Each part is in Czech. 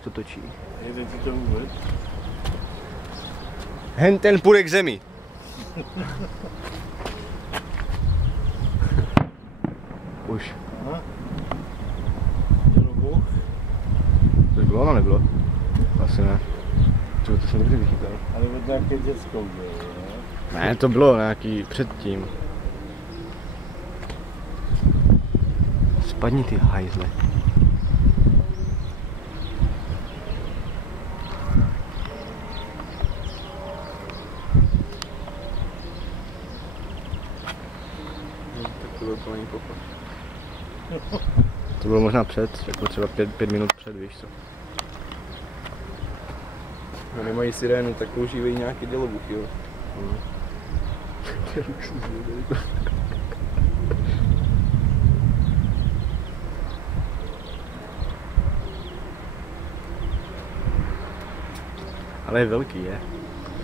Bůh to točí. Jde ti to vůbec? Hen ten půjde k zemi. Už. Aha. Dělo Bůh. To bylo, no nebylo? Asi ne. To jsem dobře vychytal. Ale od nějaké dětskou dělo, ne? Ne, to bylo nějaký předtím. Spadni ty hajzle. Tak to bylo to není pochod. To bylo možná před, jako třeba 5 minut před, víš co. No nemají sirénu, tak používají nějaký dělobuchy, jo. Ale je velký, je.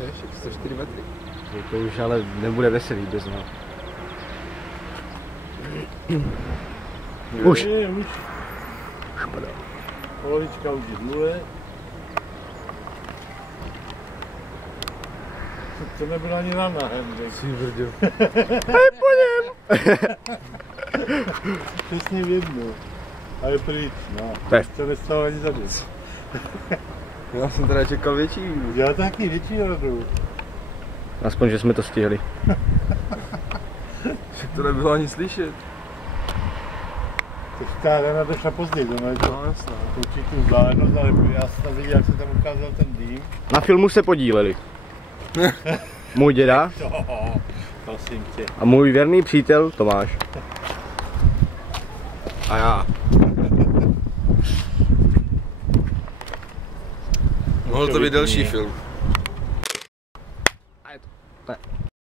Je, však 104 metry. To už ale nebude veselý bez něho. Už. Už. Škoda. Polička už je dole. To nebyla ani rana, Hendrik. Jsi brďo. Hej, po něm! Přesně v jednu. Ale pryč, no. Tak. To nestalo ani za dost. Já jsem teda čekal větší výbuch. Já taky větší radu. Aspoň, že jsme to stihli. Však to nebylo ani slyšet. Tak ta rana došla později, to je to. No jasná. Určitou vzdálenost, ale já jsem tam viděl, jak se tam ukázal ten dým. Na filmu se podíleli. Můj děda Prosím tě. a můj věrný přítel Tomáš. A já. Mohl to být delší film. Ne.